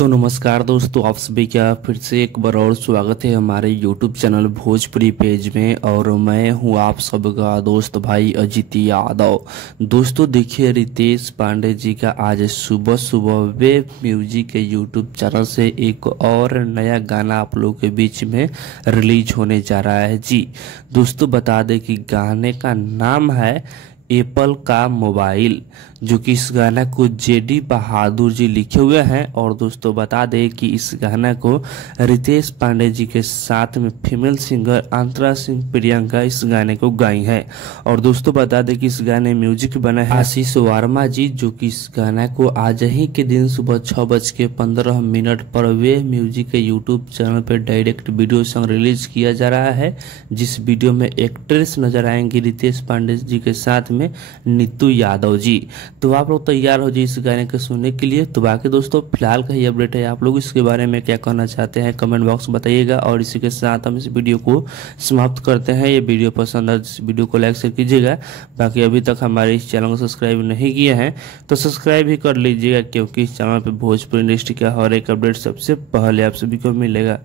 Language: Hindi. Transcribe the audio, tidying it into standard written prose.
तो नमस्कार दोस्तों, आप सभी का फिर से एक बार और स्वागत है हमारे YouTube चैनल भोजपुरी पेज में। और मैं हूं आप सबका दोस्त भाई अजित यादव। दोस्तों देखिए, रितेश पांडे जी का आज सुबह सुबह वेब म्यूजिक के YouTube चैनल से एक और नया गाना आप लोगों के बीच में रिलीज होने जा रहा है। जी दोस्तों, बता दें कि गाने का नाम है एप्पल का मोबाइल, जो कि इस गाना को जेडी बहादुर जी लिखे हुए हैं। और दोस्तों बता दें कि इस गाना को रितेश पांडे जी के साथ में फीमेल सिंगर अंतरा सिंह प्रियंका इस गाने को गाई है। और दोस्तों बता दें कि इस गाने म्यूजिक बना है आशीष वर्मा जी, जो कि इस गाना को आज ही के दिन सुबह 6:15 पर वे म्यूजिक के यूट्यूब चैनल पर डायरेक्ट वीडियो सॉन्ग रिलीज किया जा रहा है, जिस वीडियो में एक्ट्रेस नजर आएंगी रितेश पांडे जी के साथ में नीतू यादव जी। तो आप लोग तैयार हो जी इस गाने को सुनने के लिए। तो बाकी दोस्तों फिलहाल का ही अपडेट है, आप लोग इसके बारे में क्या कहना चाहते हैं कमेंट बॉक्स में बताइएगा। और इसी के साथ हम इस वीडियो को समाप्त करते हैं। ये वीडियो पसंद है इस वीडियो को लाइक शेयर कीजिएगा। बाकी अभी तक हमारे इस चैनल को सब्सक्राइब नहीं किए हैं तो सब्सक्राइब भी कर लीजिएगा, क्योंकि इस चैनल पर भोजपुरी इंडस्ट्री का हर एक अपडेट सबसे पहले आप सभी को मिलेगा।